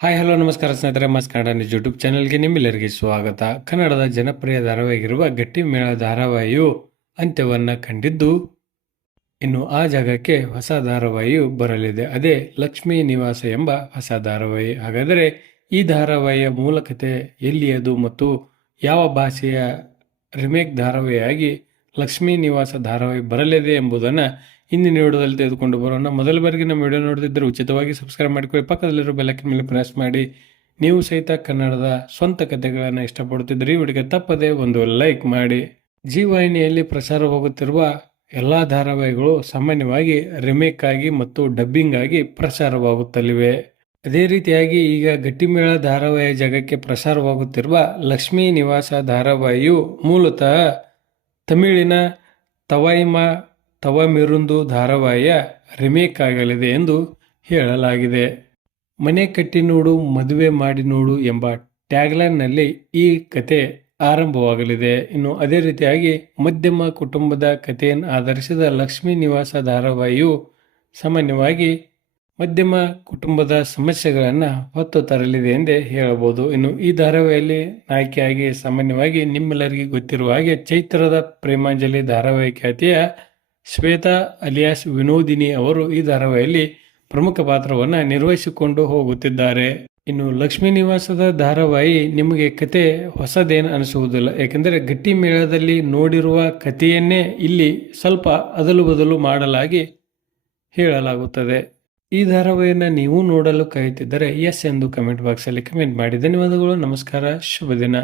Hi hello ನಮಸ್ಕಾರ ಸ್ನೇಹಿತರೆ, ಮಸ್ ಕನ್ನಡ ನ್ಯೂಸ್ ಯೂಟ್ಯೂಬ್ ಚಾನೆಲ್ಗೆ ನಿಮ್ಮೆಲ್ಲರಿಗೆ ಸ್ವಾಗತ. ಕನ್ನಡದ ಜನಪ್ರಿಯ ಧಾರಾವಾಹಿಗಿರುವ ಗಟ್ಟಿ ಮೇಳ ಧಾರಾವಾಹಿಯು ಅಂತ್ಯವನ್ನು ಕಂಡಿದ್ದು, ಇನ್ನು ಆ ಜಾಗಕ್ಕೆ ಹೊಸ ಧಾರಾವಾಹಿಯು ಬರಲಿದೆ. ಅದೇ ಲಕ್ಷ್ಮೀ ನಿವಾಸ ಎಂಬ ಹೊಸ ಧಾರಾವಾಹಿ. ಹಾಗಾದರೆ ಈ ಧಾರಾವಾಹಿಯ ಮೂಲಕತೆ ಎಲ್ಲಿಯದು ಮತ್ತು ಯಾವ ಭಾಷೆಯ ರಿಮೇಕ್ ಧಾರಾವಾಹಿಯಾಗಿ ಲಕ್ಷ್ಮೀ ನಿವಾಸ ಧಾರಾವಾಹಿ ಬರಲಿದೆ ಎಂಬುದನ್ನು ಇಂದಿನ ವಿಡಿಯೋದಲ್ಲಿ ತೆಗೆದುಕೊಂಡು ಬರೋಣ. ಮೊದಲ ಬಾರಿಗೆ ನಮ್ಮ ವಿಡಿಯೋ ನೋಡಿದ್ರೆ ಉಚಿತವಾಗಿ ಸಬ್ಸ್ಕ್ರೈಬ್ ಮಾಡ್ಕೊಳ್ಳಿ. ಪಕ್ಕದಲ್ಲಿರೋ ಬೆಲಕಿನ ಮೇಲೆ ಪ್ರೆಸ್ ಮಾಡಿ. ನೀವು ಸಹಿತ ಕನ್ನಡದ ಸ್ವಂತ ಕಥೆಗಳನ್ನು ಇಷ್ಟಪಡುತ್ತಿದ್ದರೆ ಈ ವಿಡಿಯೋಗೆ ತಪ್ಪದೆ ಒಂದು ಲೈಕ್ ಮಾಡಿ. ಜಿ ವಾಹಿನಿಯಲ್ಲಿ ಪ್ರಸಾರವಾಗುತ್ತಿರುವ ಎಲ್ಲ ಧಾರಾವಾಹಿಗಳು ಸಾಮಾನ್ಯವಾಗಿ ರಿಮೇಕ್ ಆಗಿ ಮತ್ತು ಡಬ್ಬಿಂಗ್ ಆಗಿ ಪ್ರಸಾರವಾಗುತ್ತಲಿವೆ. ಅದೇ ರೀತಿಯಾಗಿ ಈಗ ಗಟ್ಟಿಮೇಳ ಧಾರಾವಾಹಿ ಜಾಗಕ್ಕೆ ಪ್ರಸಾರವಾಗುತ್ತಿರುವ ಲಕ್ಷ್ಮೀ ನಿವಾಸ ಧಾರಾವಾಹಿಯು ಮೂಲತಃ ತಮಿಳಿನ ತವೈಮ ತವಮಿರುಂದು ಧಾರಾವಾಹಿಯ ರಿಮೇಕ್ ಆಗಲಿದೆ ಎಂದು ಹೇಳಲಾಗಿದೆ. ಮನೆ ಕಟ್ಟಿ ನೋಡು, ಮದುವೆ ಮಾಡಿ ನೋಡು ಎಂಬ ಟ್ಯಾಗ್ಲೈನ್ನಲ್ಲಿ ಈ ಕತೆ ಆರಂಭವಾಗಲಿದೆ. ಇನ್ನು ಅದೇ ರೀತಿಯಾಗಿ ಮಧ್ಯಮ ಕುಟುಂಬದ ಕಥೆಯನ್ನು ಆಧರಿಸಿದ ಲಕ್ಷ್ಮೀ ನಿವಾಸ ಧಾರಾವಾಹಿಯು ಸಾಮಾನ್ಯವಾಗಿ ಮಧ್ಯಮ ಕುಟುಂಬದ ಸಮಸ್ಯೆಗಳನ್ನು ಹೊತ್ತು ತರಲಿದೆ ಎಂದೇ ಹೇಳಬಹುದು. ಇನ್ನು ಈ ಧಾರಾವಾಹಿಯಲ್ಲಿ ನಾಯಕಿಯಾಗಿ ಸಾಮಾನ್ಯವಾಗಿ ನಿಮ್ಮೆಲ್ಲರಿಗೆ ಗೊತ್ತಿರುವ ಹಾಗೆ ಚೈತ್ರದ ಪ್ರೇಮಾಂಜಲಿ ಧಾರಾವಾಹಿ ಖ್ಯಾತಿಯ ಶ್ವೇತಾ ಅಲಿಯಾಸ್ ವಿನೋದಿನಿ ಅವರು ಈ ಧಾರಾವಾಹಿಯಲ್ಲಿ ಪ್ರಮುಖ ಪಾತ್ರವನ್ನು ನಿರ್ವಹಿಸಿಕೊಂಡು ಹೋಗುತ್ತಿದ್ದಾರೆ. ಇನ್ನು ಲಕ್ಷ್ಮೀ ನಿವಾಸದ ಧಾರಾವಾಹಿ ನಿಮಗೆ ಕತೆ ಹೊಸದೇನು ಅನಿಸುವುದಿಲ್ಲ. ಏಕೆಂದರೆ ಗಟ್ಟಿ ಮೇಳದಲ್ಲಿ ನೋಡಿರುವ ಕಥೆಯನ್ನೇ ಇಲ್ಲಿ ಸ್ವಲ್ಪ ಅದಲು ಬದಲು ಮಾಡಲಾಗಿ ಹೇಳಲಾಗುತ್ತದೆ. ಈ ಧಾರಾವಾಹಿಯನ್ನು ನೀವು ನೋಡಲು ಕಾಯುತ್ತಿದ್ದರೆ ಎಸ್ ಎಂದು ಕಮೆಂಟ್ ಬಾಕ್ಸಲ್ಲಿ ಕಮೆಂಟ್ ಮಾಡಿ. ಧನ್ಯವಾದಗಳು, ನಮಸ್ಕಾರ, ಶುಭ ದಿನ.